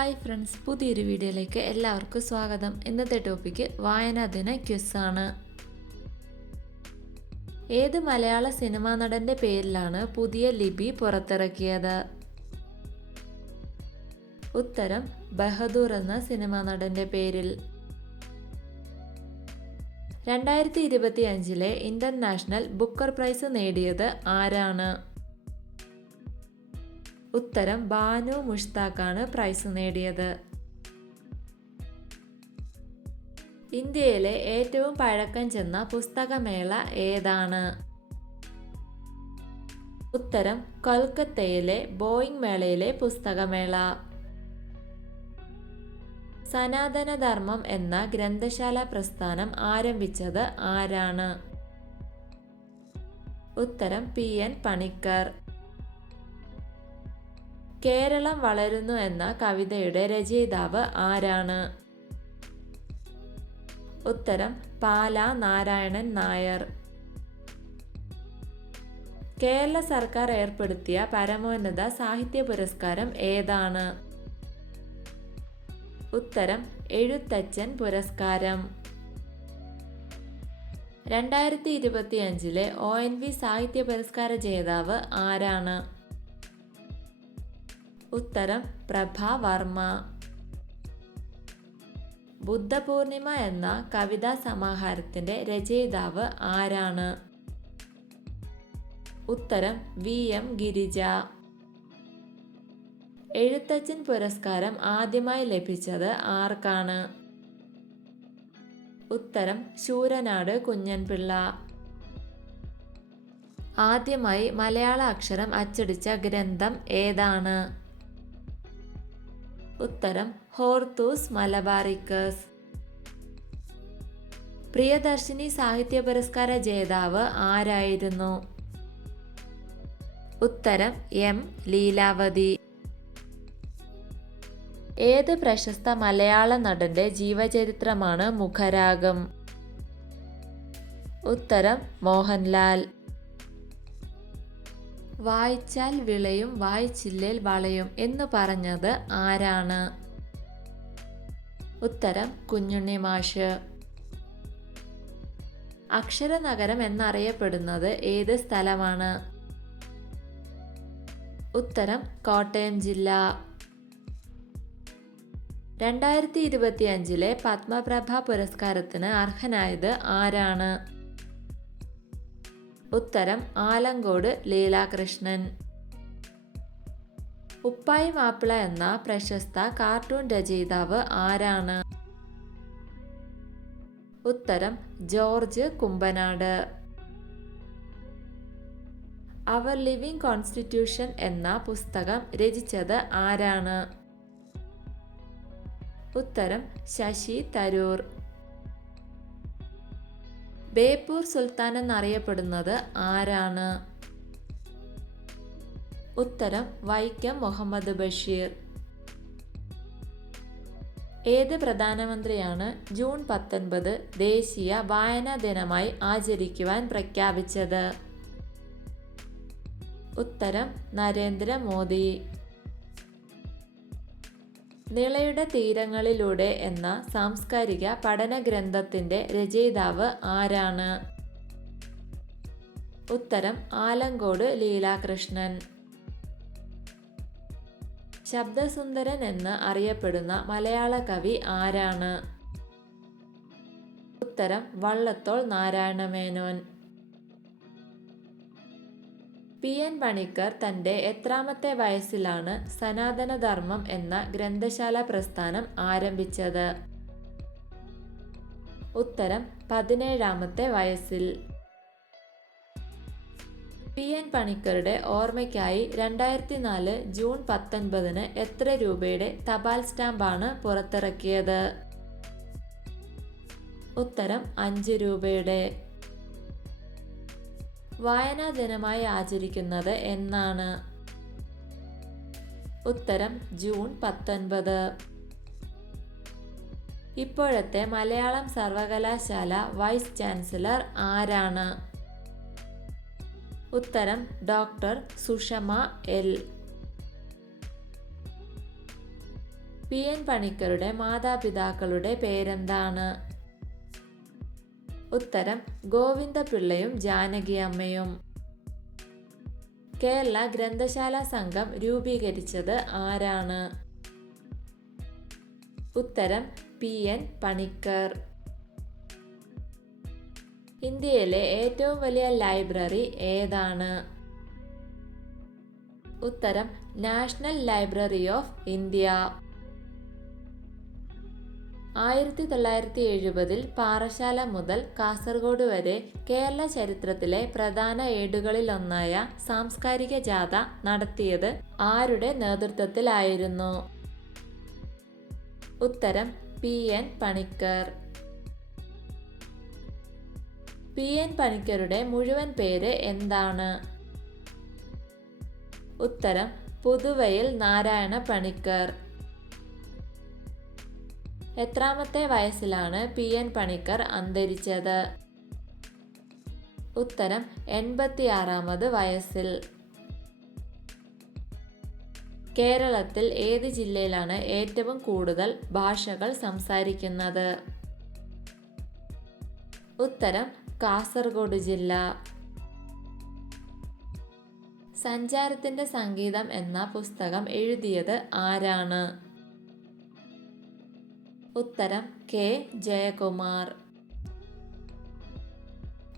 Hi friends, പുതിയൊരു വീഡിയോയിലേക്ക് എല്ലാവർക്കും സ്വാഗതം. ഇന്നത്തെ ടോപ്പിക്ക് വായനാ ദിന ക്വിസാണ്. ഏത് മലയാള സിനിമാ നടന്റെ പേരിലാണ് പുതിയ ലിപി പുറത്തിറക്കിയത്? ഉത്തരം ബഹദൂർ എന്ന സിനിമാ നടന്റെ പേരിൽ. 2025 ഇന്റർനാഷണൽ ബുക്കർ പ്രൈസ് നേടിയത് ആരാണ്? ഉത്തരം ബാനു മുഷ്താഖാണ് പ്രൈസ് നേടിയത്. ഇന്ത്യയിലെ ഏറ്റവും പഴക്കം ചെന്ന പുസ്തകമേള ഏതാണ്? ഉത്തരം കൊൽക്കത്തയിലെ ബോയിങ് മേളയിലെ പുസ്തകമേള. സനാതനധർമ്മം എന്ന ഗ്രന്ഥശാല പ്രസ്ഥാനം ആരംഭിച്ചത് ആരാണ്? ഉത്തരം PN പണിക്കർ. കേരളം വളരുന്നു എന്ന കവിതയുടെ രചയിതാവ് ആരാണ്? ഉത്തരം പാലാ നാരായണൻ നായർ. കേരള സർക്കാർ ഏർപ്പെടുത്തിയ പരമോന്നത സാഹിത്യ പുരസ്കാരം ഏതാണ്? ഉത്തരം എഴുത്തച്ഛൻ പുരസ്കാരം. 2025 ONV സാഹിത്യ പുരസ്കാര ജേതാവ് ആരാണ്? ഉത്തരം പ്രഭ വർമ്മ. ബുദ്ധപൂർണിമ എന്ന കവിതാ സമാഹാരത്തിന്റെ രചയിതാവ് ആരാണ്? ഉത്തരം VM ഗിരിജ. എഴുത്തച്ഛൻ പുരസ്കാരം ആദ്യമായി ലഭിച്ചത് ആർക്കാണ്? ഉത്തരം ശൂരനാട് കുഞ്ഞൻപിള്ള. ആദ്യമായി മലയാള അക്ഷരം അച്ചടിച്ച ഗ്രന്ഥം ഏതാണ്? ഉത്തരം ഹോർത്തൂസ് മലബാറിക്കസ്. പ്രിയദർശിനി സാഹിത്യ പുരസ്കാര ജേതാവ് ആരായിരുന്നു? ഉത്തരം M ലീലാവതി. ഏത് പ്രശസ്ത മലയാള നടന്റെ ജീവചരിത്രമാണ് മുഖരാഗം? ഉത്തരം മോഹൻലാൽ. വായിച്ചാൽ വിളയും വായിച്ചില്ലേൽ വളയും എന്നു പറഞ്ഞത് ആരാണ്? ഉത്തരം കുഞ്ഞുണ്ണി മാഷ്. അക്ഷരനഗരം എന്നറിയപ്പെടുന്നത് ഏത് സ്ഥലമാണ്? ഉത്തരം കോട്ടയം ജില്ല. 2025 പത്മപ്രഭ പുരസ്കാരത്തിന് അർഹനായത് ആരാണ്? ഉത്തരം ആലങ്കോട് ലീലാകൃഷ്ണൻ. ഉപ്പായി മാപ്പിള എന്ന പ്രശസ്ത കാർട്ടൂൺ രചയിതാവ് ആരാണ്? ഉത്തരം ജോർജ് കുമ്പനാട്. അവർ ലിവിംഗ് കോൺസ്റ്റിറ്റ്യൂഷൻ എന്ന പുസ്തകം രചിച്ചത് ആരാണ്? ഉത്തരം ശശി തരൂർ. ബേപ്പൂർ സുൽത്താൻ എന്നറിയപ്പെടുന്നത് ആരാണ്? ഉത്തരം വൈക്കം മുഹമ്മദ് ബഷീർ. ഏത് പ്രധാനമന്ത്രിയാണ് ജൂൺ 19 ദേശീയ വായനാ ദിനമായി ആചരിക്കുവാൻ പ്രഖ്യാപിച്ചത്? ഉത്തരം നരേന്ദ്ര മോദി. നിളയുടെ തീരങ്ങളിലൂടെ എന്ന സാംസ്കാരിക പഠന ഗ്രന്ഥത്തിന്റെ രചയിതാവ് ആരാണ്? ഉത്തരം ആലങ്കോട് ലീലാകൃഷ്ണൻ. ശബ്ദസുന്ദരൻ എന്ന് അറിയപ്പെടുന്ന മലയാള കവി ആരാണ്? ഉത്തരം വള്ളത്തോൾ നാരായണമേനോൻ. PN പണിക്കർ തന്റെ എത്രാമത്തെ വയസ്സിലാണ് സനാതനധർമ്മം എന്ന ഗ്രന്ഥശാല പ്രസ്ഥാനം ആരംഭിച്ചത്? ഉത്തരം 17ാമത്തെ വയസ്സിൽ. PN പണിക്കരുടെ ഓർമ്മയ്ക്കായി 2004 ജൂൺ 19 എത്ര രൂപയുടെ തപാൽ സ്റ്റാമ്പാണ് പുറത്തിറക്കിയത്? ഉത്തരം 5 രൂപയുടെ. വായനാ ദിനമായി ആചരിക്കുന്നത് എന്നാണ്? ഉത്തരം ജൂൺ 19. ഇപ്പോഴത്തെ മലയാളം സർവകലാശാല വൈസ് ചാൻസലർ ആരാണ്? ഉത്തരം ഡോക്ടർ സുഷമ L. PN പണിക്കരുടെ മാതാപിതാക്കളുടെ പേരെന്താണ്? ഉത്തരം ഗോവിന്ദപിള്ളയും ജാനകി അമ്മയും. കേരള ഗ്രന്ഥശാല സംഘം രൂപീകരിച്ചത് ആരാണ്? ഉത്തരം PN പണിക്കർ. ഇന്ത്യയിലെ ഏറ്റവും വലിയ ലൈബ്രറി ഏതാണ്? ഉത്തരം national library of India. 1970 Parassala മുതൽ കാസർഗോഡ് വരെ കേരള ചരിത്രത്തിലെ പ്രധാന ഏടുകളിലൊന്നായ സാംസ്കാരിക ജാഥ നടത്തിയത് ആരുടെ നേതൃത്വത്തിലായിരുന്നു? ഉത്തരം PN പണിക്കർ. PN പണിക്കരുടെ മുഴുവൻ പേര് എന്താണ്? ഉത്തരം പുതുവയിൽ നാരായണ പണിക്കർ. എത്രാമത്തെ വയസ്സിലാണ് PN പണിക്കർ അന്തരിച്ചത്? ഉത്തരം 86ാമത് വയസ്സിൽ. കേരളത്തിൽ ഏത് ജില്ലയിലാണ് ഏറ്റവും കൂടുതൽ ഭാഷകൾ സംസാരിക്കുന്നത്? ഉത്തരം കാസർഗോഡ് ജില്ല. സഞ്ചാരത്തിന്റെ സംഗീതം എന്ന പുസ്തകം എഴുതിയത് ആരാണ്? ഉത്തരം K ജയകുമാർ.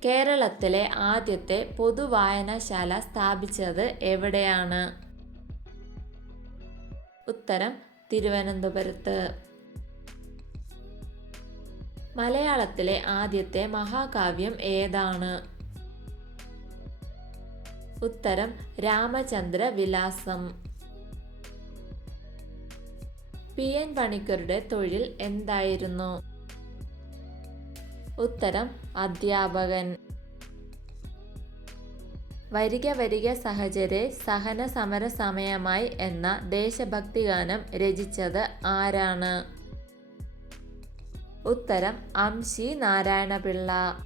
കേരളത്തിലെ ആദ്യത്തെ പൊതുവായനശാല സ്ഥാപിച്ചത് എവിടെയാണ്? ഉത്തരം തിരുവനന്തപുരത്ത്. മലയാളത്തിലെ ആദ്യത്തെ മഹാകാവ്യം ഏതാണ്? ഉത്തരം രാമചന്ദ്ര വിലാസം. PN പണിക്കരുടെ തൊഴിൽ എന്തായിരുന്നു? ഉത്തരം അധ്യാപകൻ. വരിക വരിക സഹചരെ സഹന സമര സമയമായി എന്ന ദേശഭക്തി ഗാനം രചിച്ചത് ആരാണ്? ഉത്തരം അംശി നാരായണപിള്ള.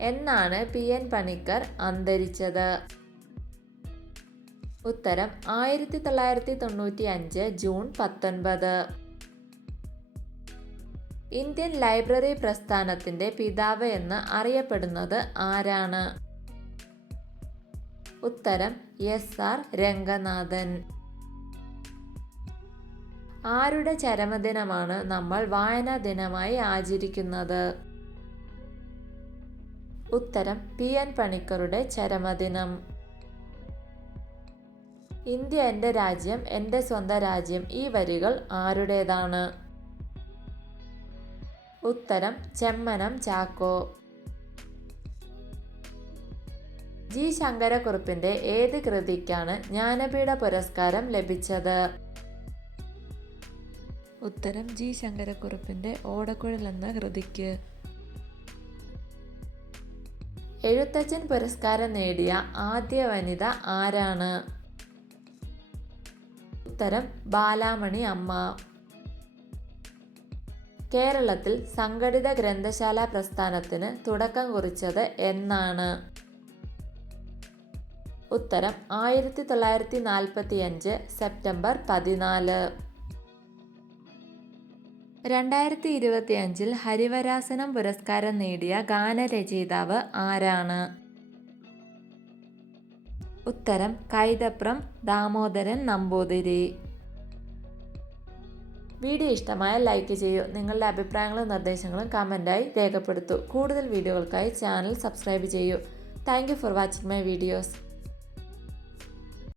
എന്നാണ് PN പണിക്കർ അന്തരിച്ചത്? ഉത്തരം 1995 ജൂൺ 19. ഇന്ത്യൻ ലൈബ്രറി പ്രസ്ഥാനത്തിന്റെ പിതാവ് എന്ന് അറിയപ്പെടുന്നത് ആരാണ്? ഉത്തരം SR രംഗനാഥൻ. ആരുടെ ചരമദിനമാണ് നമ്മൾ വായനാ ദിനമായി ആചരിക്കുന്നത്? ഉത്തരം PN പണിക്കരുടെ ചരമദിനം. ഇന്ത്യ എൻ്റെ രാജ്യം, എൻ്റെ സ്വന്തം രാജ്യം ഈ വരികൾ ആരുടേതാണ്? ഉത്തരം ചെമ്മനം ചാക്കോ. G ശങ്കരക്കുറുപ്പിന്റെ ഏത് കൃതിക്കാണ് ജ്ഞാനപീഠ പുരസ്കാരം ലഭിച്ചത്? ഉത്തരം G ശങ്കരക്കുറുപ്പിന്റെ ഓടക്കുഴൽ എന്ന കൃതിക്ക്. എഴുത്തച്ഛൻ പുരസ്കാരം നേടിയ ആദ്യ വനിത ആരാണ്? ഉത്തരം ബാലാമണി അമ്മ. കേരളത്തിൽ സംഘടിത ഗ്രന്ഥശാല പ്രസ്ഥാനത്തിന് തുടക്കം കുറിച്ചത് എന്നാണ്? ഉത്തരം 1945 സെപ്റ്റംബർ 14. 2025 ഹരിവരാസനം പുരസ്കാരം നേടിയ ഗാനരചയിതാവ് ആരാണ്? ഉത്തരം കൈതപ്രം ദാമോദരൻ നമ്പൂതിരി. വീഡിയോ ഇഷ്ടമായാൽ ലൈക്ക് ചെയ്യൂ. നിങ്ങളുടെ അഭിപ്രായങ്ങളും നിർദ്ദേശങ്ങളും കമൻറ്റായി രേഖപ്പെടുത്തൂ. കൂടുതൽ വീഡിയോകൾക്കായി ചാനൽ സബ്സ്ക്രൈബ് ചെയ്യൂ. Thank you for watching my videos.